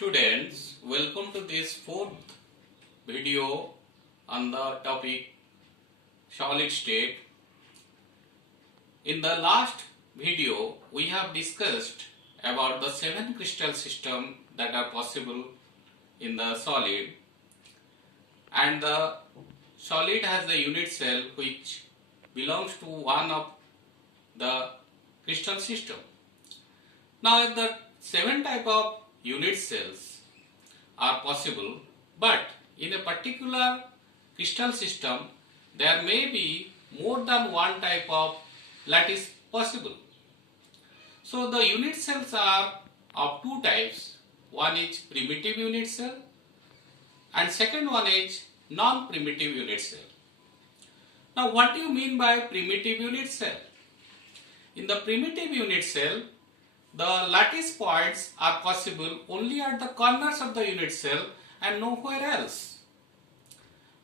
Students, welcome to this fourth video on the topic solid state. In the last video, we have discussed about the 7 crystal systems that are possible in the solid, and the solid has the unit cell which belongs to one of the crystal system. Now the 7 type of unit cells are possible, but in a particular crystal system there may be more than one type of lattice possible. So the unit cells are of two types. One is primitive unit cell and second one is non-primitive unit cell. Now what do you mean by primitive unit cell? In the primitive unit cell, the lattice points are possible only at the corners of the unit cell and nowhere else.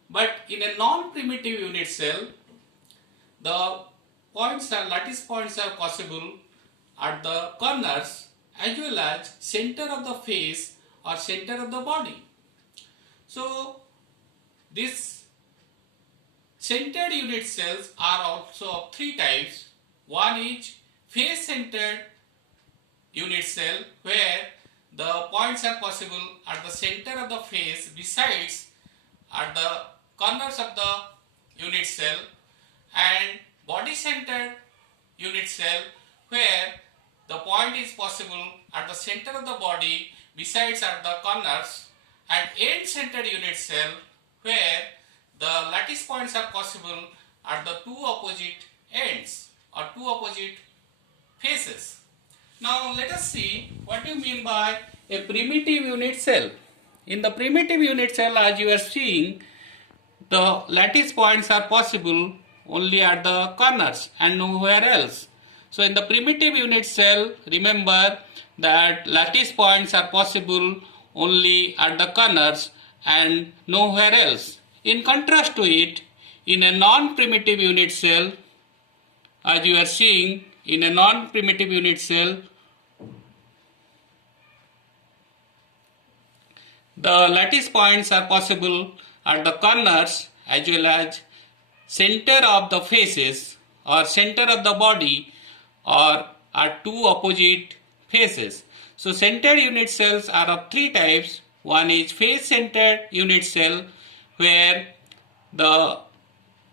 But in a non-primitive unit cell, the lattice points are possible at the corners as well as center of the face or center of the body. So these centered unit cells are also of three types. One is face-centered unit cell, where the points are possible at the center of the face besides at the corners of the unit cell, and body-centered unit cell, where the point is possible at the center of the body besides at the corners, and end-centered unit cell, where the lattice points are possible at the two opposite ends or two opposite faces. Now let us see what you mean by a primitive unit cell. In the primitive unit cell, as you are seeing, the lattice points are possible only at the corners and nowhere else. So in the primitive unit cell, remember that lattice points are possible only at the corners and nowhere else. In contrast to it, in a non-primitive unit cell, as you are seeing, in a non-primitive unit cell, the lattice points are possible at the corners as well as center of the faces or center of the body or at two opposite faces. So centered unit cells are of three types. One is face-centered unit cell, where the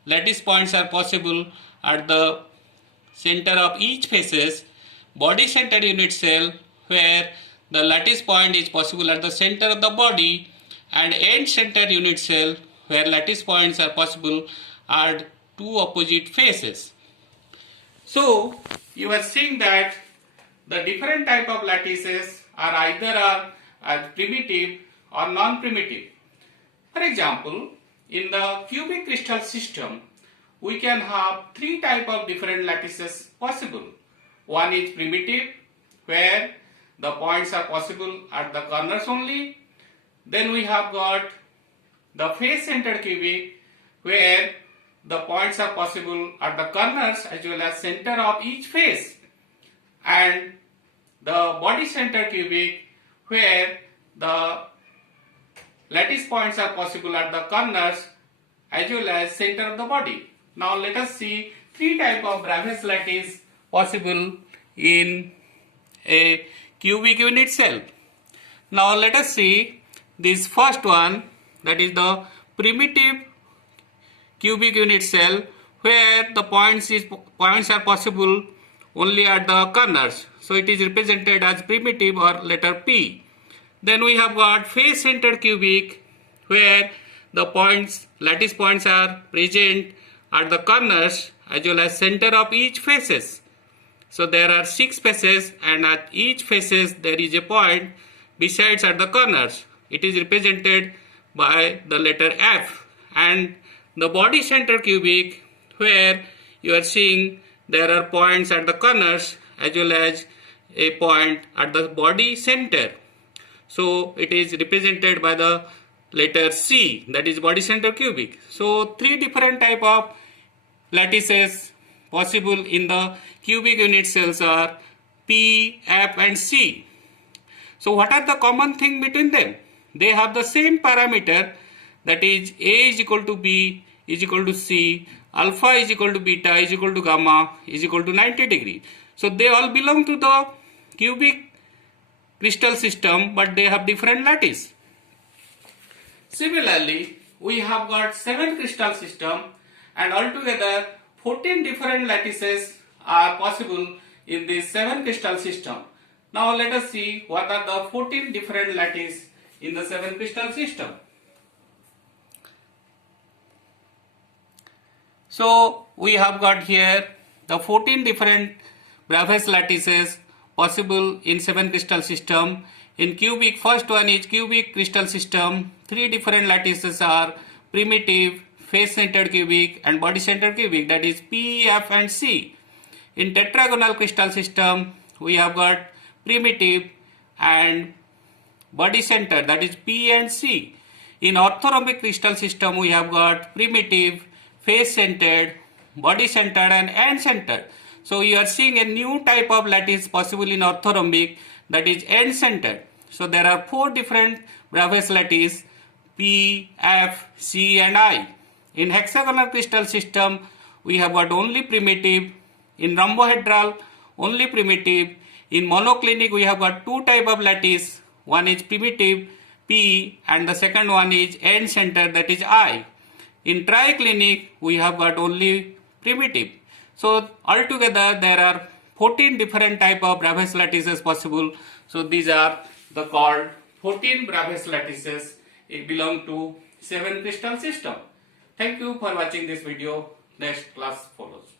lattice points are possible at the center of each faces. Body-centered unit cell, where the lattice point is possible at the center of the body, and end-centered unit cell, where lattice points are possible at two opposite faces. So you are seeing that the different type of lattices are either as primitive or non-primitive. For example, in the cubic crystal system, we can have three type of different lattices possible. One is primitive, where the points are possible at the corners only. Then we have got the face-centered cubic, where the points are possible at the corners as well as center of each face. And the body-centered cubic, where the lattice points are possible at the corners as well as center of the body. Now let us see three type of Bravais lattice possible in a cubic unit cell. Now let us see this first one, that is the primitive cubic unit cell, where the points are possible only at the corners. So it is represented as primitive or letter P. Then we have got face-centered cubic, where the lattice points are present at the corners as well as center of each faces. So there are 6 faces, and at each faces there is a point besides at the corners. It is represented by the letter F. And the body-centered cubic, where you are seeing there are points at the corners as well as a point at the body center. So it is represented by the letter C, that is body-centered cubic. So three different type of lattices possible in the cubic unit cells are P, F and C. So what are the common thing between them? They have the same parameter, that is A is equal to B is equal to C, alpha is equal to beta is equal to gamma is equal to 90 degree. So they all belong to the cubic crystal system, but they have different lattice. Similarly, we have got 7 crystal system, and altogether 14 different lattices are possible in this 7 crystal system. Now let us see what are the 14 different lattices in the 7 crystal system. So we have got here the 14 different Bravais lattices possible in 7 crystal system. In cubic, first one is cubic crystal system. 3 different lattices are primitive, face centered cubic and body centered cubic, that is P, F and C. In tetragonal crystal system we have got primitive and body centered, that is P and C. In orthorhombic crystal system we have got primitive, face centered, body centered and end centered. So you are seeing a new type of lattice possible in orthorhombic, that is end centered. So there are 4 different Bravais lattice, P, F, C and I. In hexagonal crystal system we have got only primitive. In rhombohedral only primitive. In monoclinic we have got 2 type of lattice. One is primitive P and the second one is end center, that is I. In triclinic we have got only primitive. So altogether there are 14 different type of Bravais lattices possible. So these are the called 14 Bravais lattices. It belong to 7 crystal system. Thank you for watching this video. Next class follows.